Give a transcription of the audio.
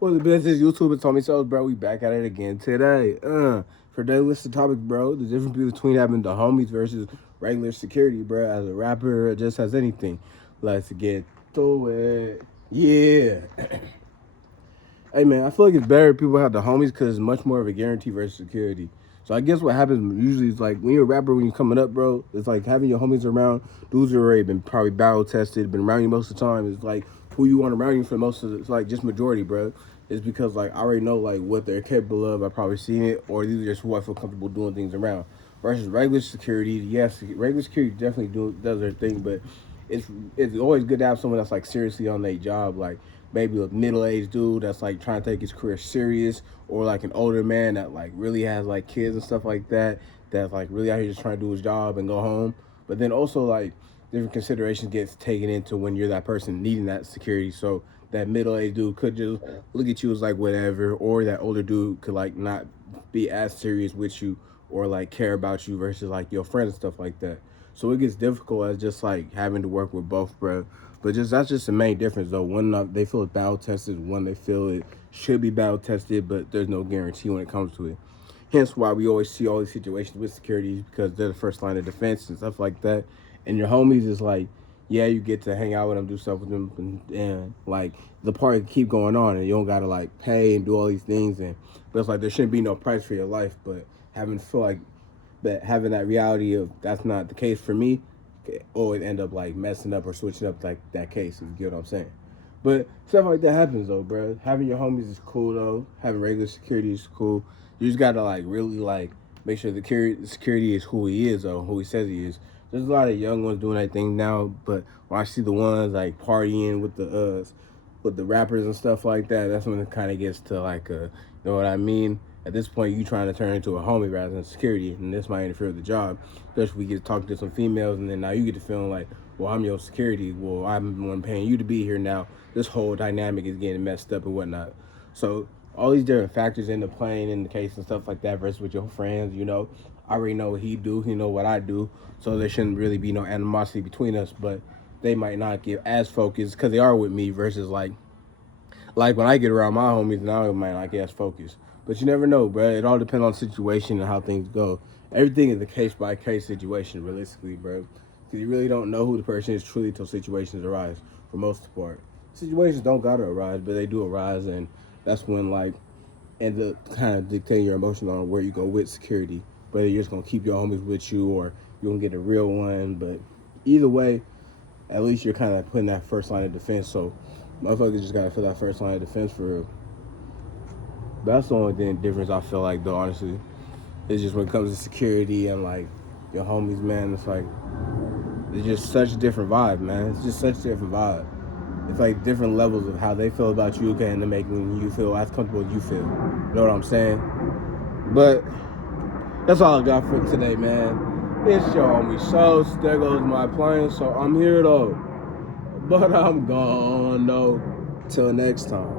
What's the business? YouTube and Tommy Sells, bro. We back at it again today. For daily list of topics, bro. The difference between having the homies versus regular security, bro. As a rapper, or just as anything. Let's get to it. Yeah. Hey man, I feel like it's better if people have the homies because it's much more of a guarantee versus security. So I guess what happens usually is like when you're a rapper, when you're coming up, bro, it's like having your homies around, dudes who already been probably battle tested, been around you most of the time. It's like who you want around you for most of the, it's like just majority, bro. It's because like I already know like what they're capable of. I've probably seen it, or these are just who I feel comfortable doing things around. Versus regular security, yes, regular security definitely does their thing, but it's always good to have someone that's like seriously on their job, like maybe a middle-aged dude that's like trying to take his career serious, or like an older man that like really has like kids and stuff like that, that's like really out here just trying to do his job and go home. But then also like different considerations gets taken into when you're that person needing that security. So that middle-aged dude could just look at you as like whatever, or that older dude could like not be as serious with you or like care about you versus like your friends and stuff like that. So it gets difficult as just like having to work with both, bro. But just that's just the main difference though. One they feel it's battle tested, one they feel it should be battle tested, but there's no guarantee when it comes to it. Hence why we always see all these situations with security because they're the first line of defense and stuff like that. And your homies is like, yeah, you get to hang out with them, do stuff with them, and like the party keep going on, and you don't gotta like pay and do all these things. And but it's like there shouldn't be no price for your life. But having that reality of that's not the case for me, always end up like messing up or switching up like that case. If you get what I'm saying. But stuff like that happens though, bro. Having your homies is cool though. Having regular security is cool. You just gotta like really like make sure the security is who he is or who he says he is. There's a lot of young ones doing that thing now, but when I see the ones like partying with the rappers and stuff like that, that's when it kind of gets to like you know what I mean? At this point, you trying to turn into a homie rather than security, and this might interfere with the job. Especially if we get talking to some females, and then now you get to feeling like, well, I'm your security. Well, I'm the one paying you to be here now. This whole dynamic is getting messed up and whatnot. So all these different factors into playing in the case and stuff like that versus with your friends, you know, I already know what he do, he know what I do, so there shouldn't really be no animosity between us, but they might not get as focused because they are with me versus like when I get around my homies, now I might not get as focused. But you never know, bro. It all depends on the situation and how things go. Everything is a case by case situation, realistically, bro. Because you really don't know who the person is truly until situations arise, for most part. Situations don't gotta arise, but they do arise, and that's when like end up kind of dictating your emotions on where you go with security. Whether you're just gonna keep your homies with you or you're gonna get a real one. But either way, at least you're kind of putting that first line of defense. So motherfuckers just gotta feel that first line of defense for real. But that's the only thing difference I feel like though, honestly. It's just when it comes to security and like your homies, man, it's like it's just such a different vibe, man. It's just such a different vibe. It's like different levels of how they feel about you and to making you feel as comfortable as you feel. You know what I'm saying? But that's all I got for today, man. It's your homie Sauce. There goes my plane. So I'm here though. But I'm gone though. Till next time.